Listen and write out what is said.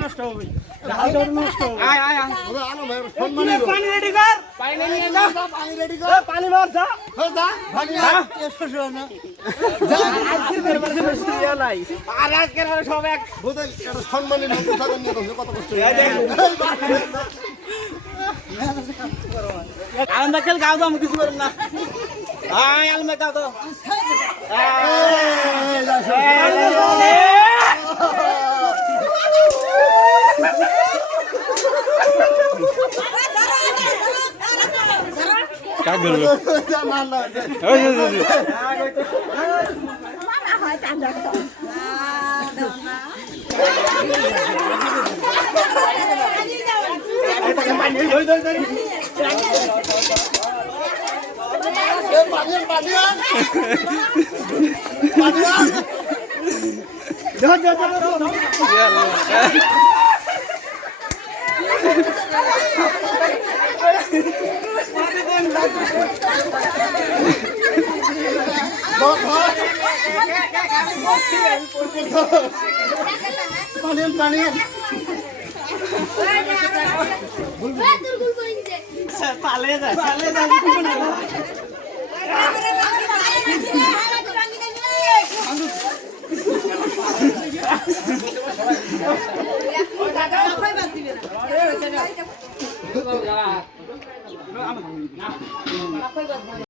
নষ্ট হবে পানি রেডি কর পানি নিয়ে যা পানি রেডি কর পানি মার যা যা আর আজকের সব এক সম্মানী নিয়ে কত কষ্ট আনন্দ খেল গাও তো আমি কিছু করব না আয় আলমে গাও তো क्या कर रहे हो পালে যা